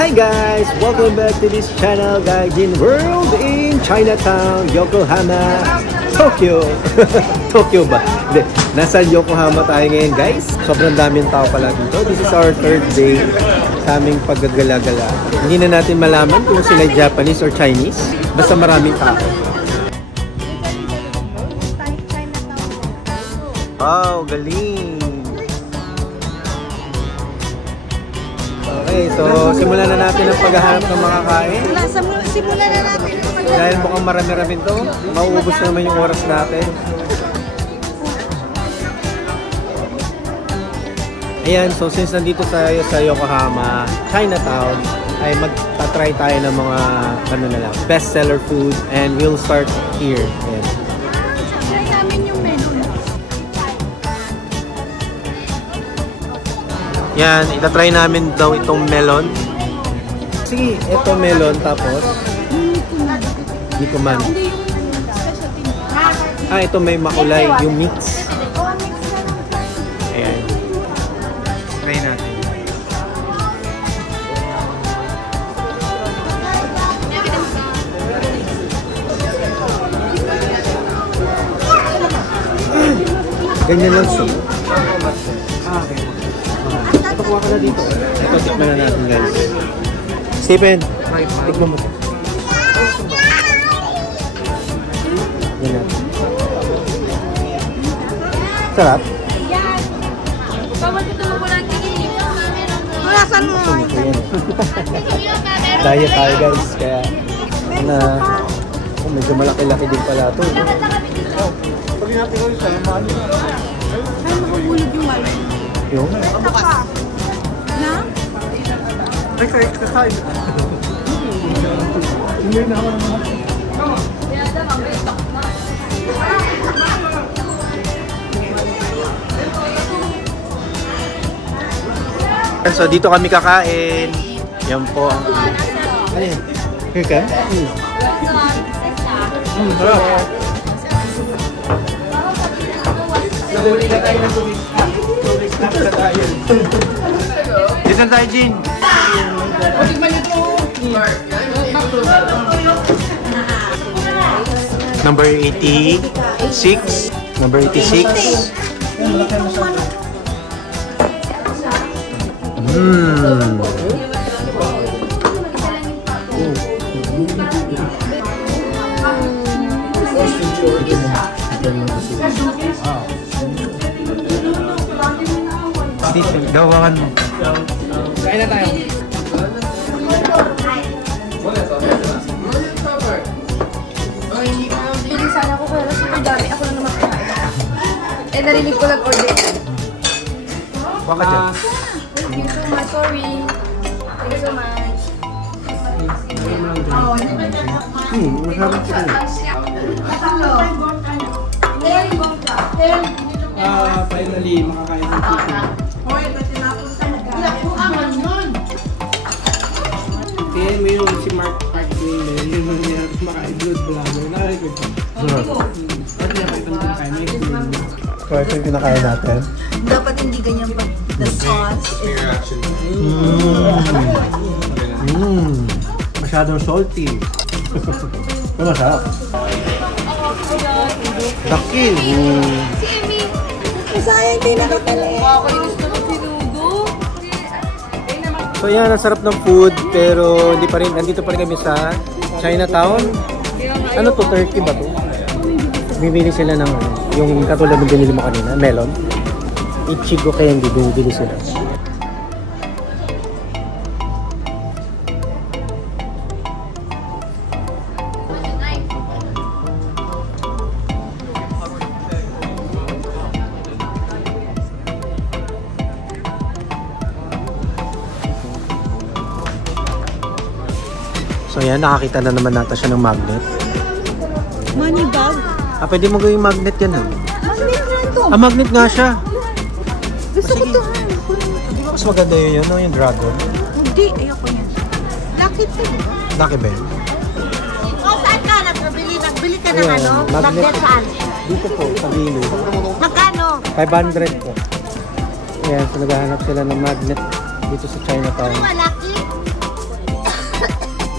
Hi guys! Welcome back to this channel, Gaijin World in Chinatown, Yokohama, Tokyo. Tokyo ba? Hindi. Nasa Yokohama tayo ngayon guys. Sobrang daming tao pala dito. This is our third day sa aming paggagala-gala. Hindi na natin malaman kung sila Japanese or Chinese. Basta maraming tao. Wow, galing! Okay, so simulan na natin ang paghahanap ng makakain. Simulan na natin ang paghahanap. Dahil mukhang marami-rami to, mauubos na naman yung oras natin. Ayan, so since nandito tayo sa Yokohama, Chinatown, ay magta-try tayo ng mga ano na lang, bestseller food and we'll start here. Ayan. Try namin yung menu. Yan, itatry namin daw itong melon. Sige, ito melon tapos hindi ko man. Ah, ito may makulay, yung mix. Ayan. Try natin. Ganyan lang siya. Kuha ka na dito. Ito, tikman na natin guys. Stephen, tikman mo. Yan na. Sarap? Yan. Bawal ko tulong mo lang tingin. Saan mo? Diet tayo guys, kaya medyo malaki-laki din pala ito. Ay, makapulog yung wala. Yung? Na? Hindi na ako naman. So dito kami kakain. Yan po ang... Ano yan? Here ka? Sarap. Nahuli na tayo ng tubig. Dito na tayo, Jin. Number 86. Number 86. Gawakan mo. Kain na tayo. Hindi sana ako pero super dami. Ako lang naman kakain. Eh, narinig ko lang order. Baka dyan. Thank you so much. Sorry. Thank you so much. Masarap sila. Finally, makakain ng chicken. Kaya mo yung si Mark Green, yung mga maka-blood vlogger. Nakarecord ko. Pwede na kayo itong kain. So ito yung kinakain natin. Dapat hindi ganyan pag the sauce is... Masyadong salty. Ito masarap. Laki. Si Amy! Sayang, hindi nakatala eh. Ako yung gusto ng sinugo. So yan, ang sarap ng food pero hindi pa rin, nandito pa rin kami sa Chinatown. Ano to, Turkey ba to? Bibili sila ng yung katulad ng binili mo kanina, melon. Ichigo kaya hindi bibili sila. So yan, nakakita na naman natin siya ng magnet. Money bag? Ah, pwede mo gawing magnet yan ha? Magnet na ito. Ah, magnet nga siya. Gusto ko ito. Hindi ba mas maganda yun, no? Yung dragon? Hindi, ayoko yan. Lucky ito. Laki ba yun? Saan ka? Nagbili ka ng Ayan, ano? magnet. Magnet saan? Dito po, sa gilid. Magkano? 500 po. Ayan, so naghahanap sila ng magnet dito sa Chinatown. Ano nga, Lucky?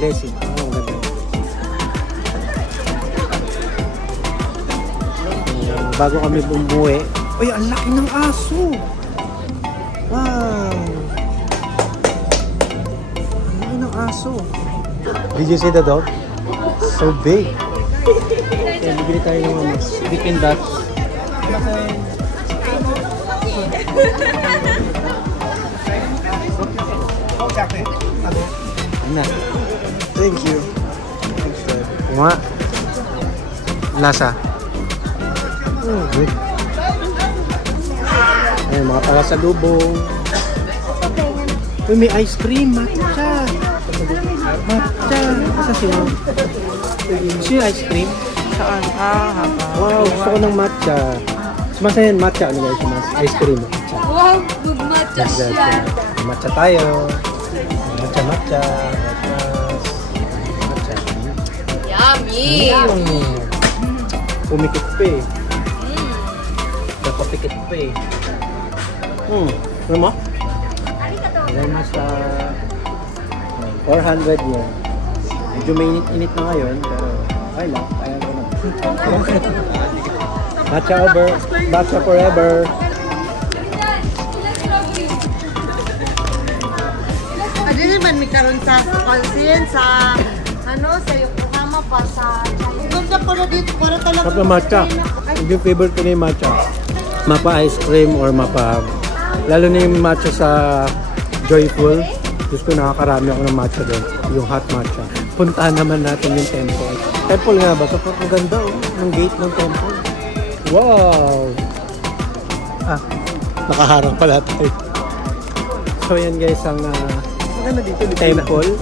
Desi. Oh, ang ganda. Bago kami bumuwi. Uy, ang laki ng aso! Wow! Ang laki ng aso. Did you see the dog? So big. Kaya bibili tayo ng mga Dippin' Dots. Na. Thank you. Nga. Lasa. Good. Ayun, mga palasalubong. Uy, may ice cream. Matcha. Matcha. Asa siya? Gusto yung ice cream? Saan? Wow, gusto ko ng matcha. Sumasa yan, matcha. Ano guys? Ice cream. Matcha. Wow, good matcha siya. Matcha tayo. Matcha. Matcha. Yummy! Pumikit pa eh. Napapikit pa eh. Ano mo? Alam mo sa 400 yen. Medyo may init-init na ngayon, pero okay lang, kaya ko na. Matcha over, matcha forever. Adi naman may karon sa Pansin, sa ano, sa Yokohama pa, sa ganda pala dito, para talaga. Sarap na matcha. Yung favorite ko na yung matcha. Mapa ice cream or mapa, lalo na yung matcha sa Joyful. Diyos ko, nakakarami ako ng matcha doon. Yung hot matcha. Puntahan naman natin yung temple. Temple nga ba? So, ang ganda ng gate ng temple. Wow! Nakaharang pala tayo. So yan guys, ang Maganda dito. temple.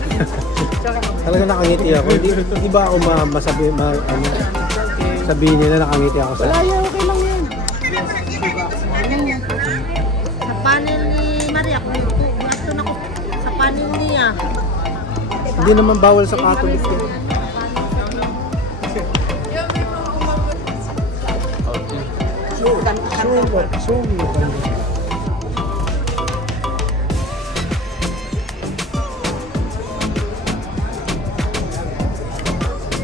Talaga nakangiti ako. Hindi ba ako masabi, sabihin nila nakangiti ako sa... Wala yan, okay lang yan. Sa panel ni Maria, kung gusto na ko sa panel niya. Hindi naman bawal sa Catholic yun.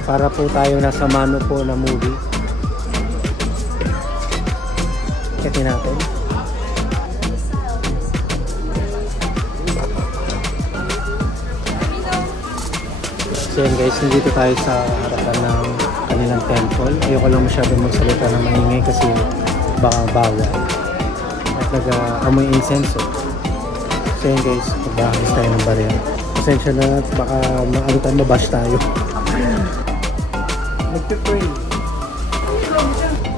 Para po tayo nasa mano po na movie. Check natin. So yun guys, nandito tayo sa harapan ng kanilang temple. Ayoko lang masyadong magsalita ng maingay kasi baka bawal. At nag-amoy insenso. So yun guys, magbahagis tayo ng barya. Pasensya na, baka mabash tayo. Nagpipray.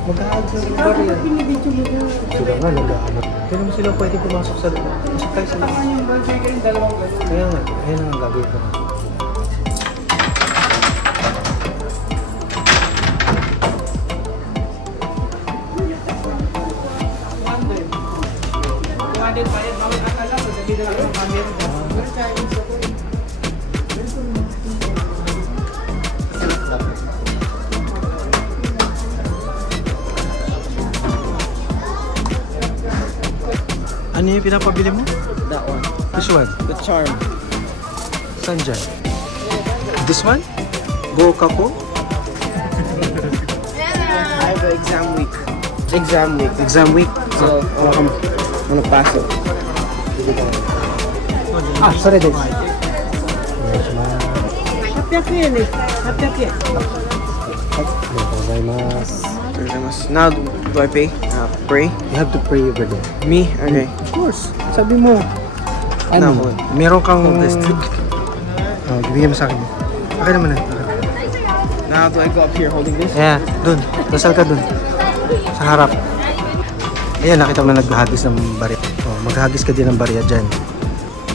Mag-ahag sa barya. Sila nga, nag-ahag. Kaya naman sila pwede pumasok sa loob. Pasok tayo sa loob. Kaya nga, ayan ang gagawin ko na. Ano yung pinapabili mo? That one. Which one? The charm. Saan dyan? This one? Gokaku? I have an exam week. Exam week. Exam week? So, I'm gonna pass it. Sorry this. Now, do I pay? Pray? You have to pray over there. Me? Okay. Of course. Sabi mo. Ano? Meron kang... bibigyan mo sa akin. Okay naman na. Now, do I go up here holding this? Yeah, dun. Dasal ka dun. Sa harap. Ayan, nakita mo na naghahagis ng barya. Oh, maghahagis ka din ng barya dyan.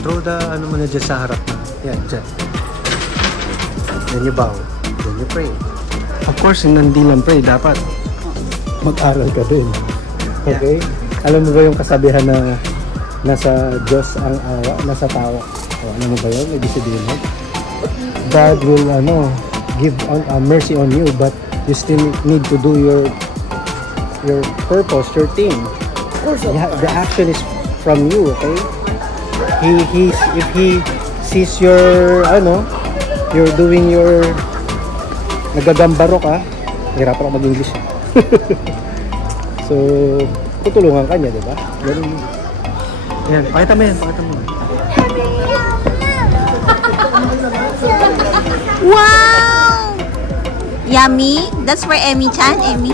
Throw the ano mo na dyan sa harap. Yan, dyan. Then you bow. Then you pray. Of course, hindi lang pray. Dapat mag-aral ka din. Okay? Yeah. Alam mo ba yung kasabihan na nasa Diyos ang awa, nasa tao? O, ano mo ba yun? Ibig sabihin mo? God will give mercy on you, but you still need to do your purpose, your thing. Of course, the action is from you, okay? If he sees your you're doing your nagagambaro ka, hirap ako mag-English. So, tutulungan ka niya, di ba? Ganun. Ayan, pakita mo yan, pakita mo. Wow! Yummy. That's for Emmy-chan. Emmy.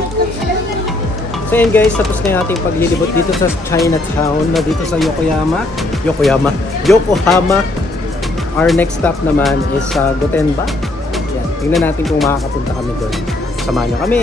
So yun guys, tapos na yung ating paglilibot dito sa Chinatown, na dito sa Yokohama. Our next stop naman is sa Gotemba. Yan, tingnan natin kung makakapunta kami doon. Samahan nyo kami!